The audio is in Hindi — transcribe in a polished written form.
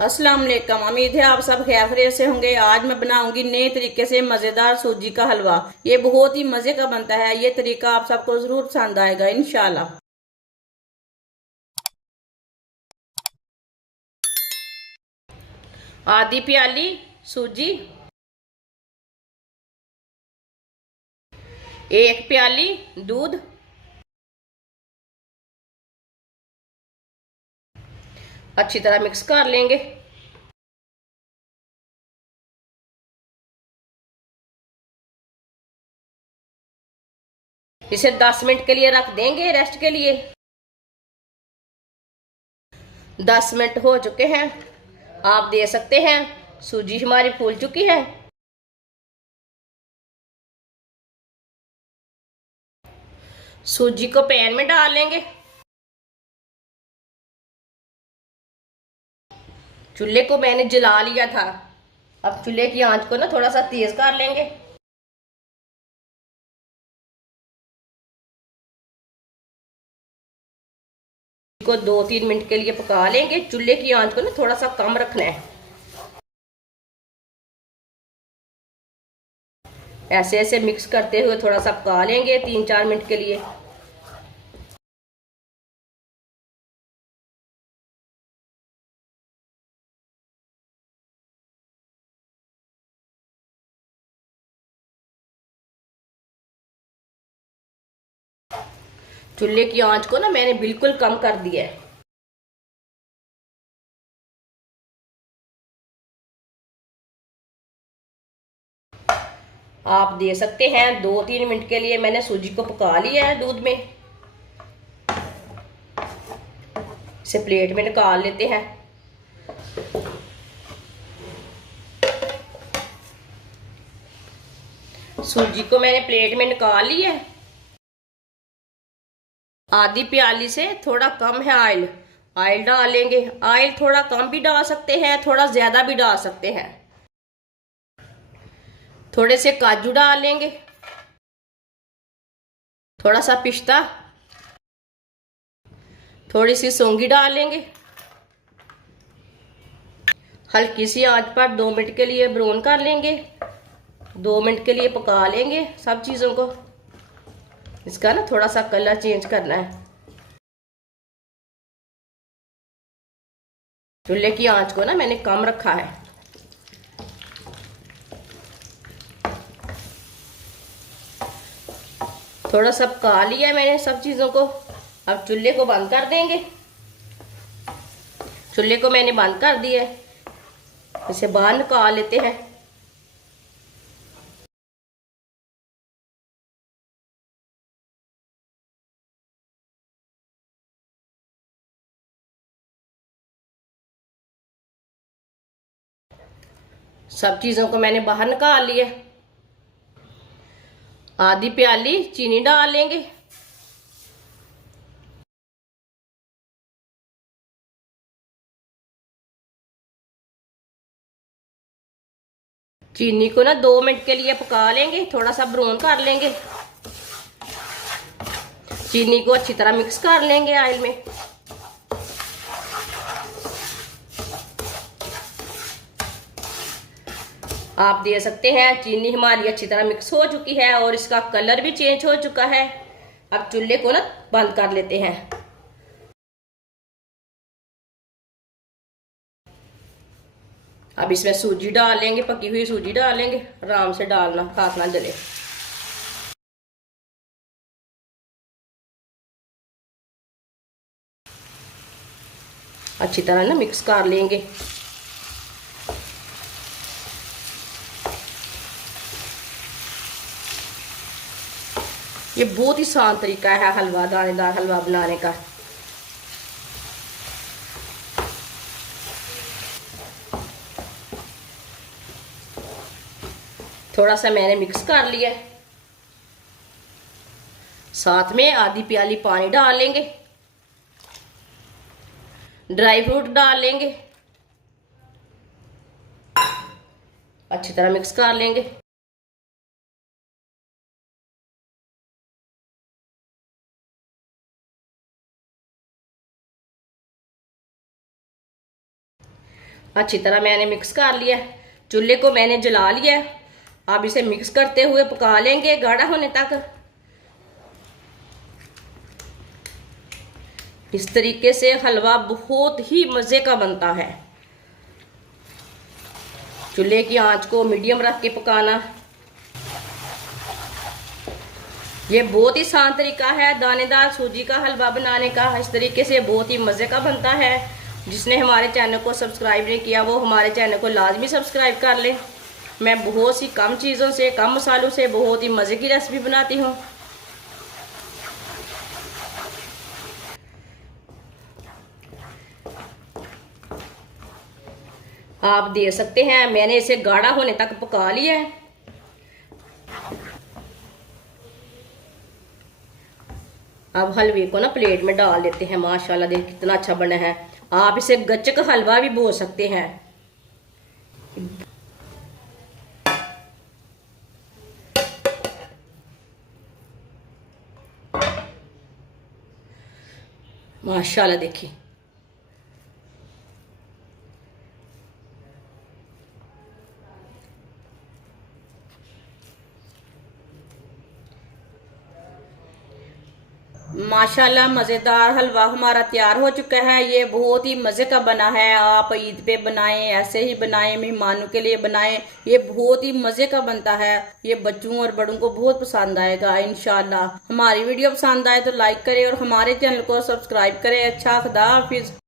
अस्सलाम वालेकुम। उम्मीद है आप सब खैरियत से होंगे। आज मैं बनाऊंगी नए तरीके से मज़ेदार सूजी का हलवा। ये बहुत ही मज़े का बनता है। ये तरीका आप सबको ज़रूर पसंद आएगा इंशाल्लाह। आधी प्याली सूजी, एक प्याली दूध, अच्छी तरह मिक्स कर लेंगे। इसे 10 मिनट के लिए रख देंगे रेस्ट के लिए। 10 मिनट हो चुके हैं, आप दे सकते हैं सूजी हमारी फूल चुकी है। सूजी को पैन में डाल लेंगे। चूल्हे को मैंने जला लिया था। अब चूल्हे की आंच को ना थोड़ा सा तेज कर लेंगे। को 2-3 मिनट के लिए पका लेंगे। चूल्हे की आंच को ना थोड़ा सा कम रखना है। ऐसे ऐसे मिक्स करते हुए थोड़ा सा पका लेंगे 3-4 मिनट के लिए। चूल्हे की आंच को ना मैंने बिल्कुल कम कर दिया है। आप दे सकते हैं 2-3 मिनट के लिए मैंने सूजी को पका लिया है दूध में। इसे प्लेट में निकाल लेते हैं। सूजी को मैंने प्लेट में निकाल लिया है। आधी प्याली से थोड़ा कम है ऑयल। ऑयल डालेंगे। ऑयल थोड़ा कम भी डाल सकते हैं, थोड़ा ज्यादा भी डाल सकते हैं। थोड़े से काजू डाल लेंगे, थोड़ा सा पिस्ता, थोड़ी सी सौंगी डाल लेंगे। हल्की सी आंच पर 2 मिनट के लिए ब्राउन कर लेंगे। 2 मिनट के लिए पका लेंगे सब चीज़ों को। इसका ना थोड़ा सा कलर चेंज करना है। चूल्हे की आंच को ना मैंने कम रखा है। थोड़ा सा पका लिया है मैंने सब चीज़ों को। अब चूल्हे को बंद कर देंगे। चूल्हे को मैंने बंद कर दिया है। इसे बाहर निकाल लेते हैं। सब चीज़ों को मैंने बाहर निकाल लिया। आधी प्याली चीनी डाल लेंगे। चीनी को ना 2 मिनट के लिए पका लेंगे, थोड़ा सा ब्राउन कर लेंगे। चीनी को अच्छी तरह मिक्स कर लेंगे ऑयल में। आप दे सकते हैं चीनी हमारी अच्छी तरह मिक्स हो चुकी है और इसका कलर भी चेंज हो चुका है। अब चूल्हे को ना बंद कर लेते हैं। अब इसमें सूजी डाल लेंगे, पकी हुई सूजी डाल लेंगे। आराम से डालना, हाथ ना जले। अच्छी तरह ना मिक्स कर लेंगे। ये बहुत ही आसान तरीका है हलवा, दानेदार हलवा बनाने का। थोड़ा सा मैंने मिक्स कर लिया। साथ में आधी प्याली पानी डाल लेंगे। ड्राई फ्रूट डाल लेंगे। अच्छी तरह मिक्स कर लेंगे। अच्छी तरह मैंने मिक्स कर लिया है। चूल्हे को मैंने जला लिया है। अब इसे मिक्स करते हुए पका लेंगे गाढ़ा होने तक। इस तरीके से हलवा बहुत ही मज़े का बनता है। चूल्हे की आंच को मीडियम रख के पकाना। ये बहुत ही आसान तरीका है दानेदार सूजी का हलवा बनाने का। इस तरीके से बहुत ही मज़े का बनता है। जिसने हमारे चैनल को सब्सक्राइब नहीं किया वो हमारे चैनल को लाजमी सब्सक्राइब कर ले। मैं बहुत सी कम चीज़ों से, कम मसालों से बहुत ही मज़े की रेसिपी बनाती हूँ। आप देख सकते हैं मैंने इसे गाढ़ा होने तक पका लिया है। अब हलवे को ना प्लेट में डाल देते हैं। माशाल्लाह देख कितना अच्छा बना है। आप इसे गच्चक हलवा भी बोल सकते हैं। माशाल्लाह देखिए। माशाल्लाह मज़ेदार हलवा हमारा तैयार हो चुका है। ये बहुत ही मज़े का बना है। आप ईद पे बनाएं, ऐसे ही बनाएं, मेहमानों के लिए बनाएं। ये बहुत ही मज़े का बनता है। ये बच्चों और बड़ों को बहुत पसंद आएगा इंशाल्लाह। हमारी वीडियो पसंद आए तो लाइक करें और हमारे चैनल को सब्सक्राइब करें। अच्छा, खुदा हाफिज़।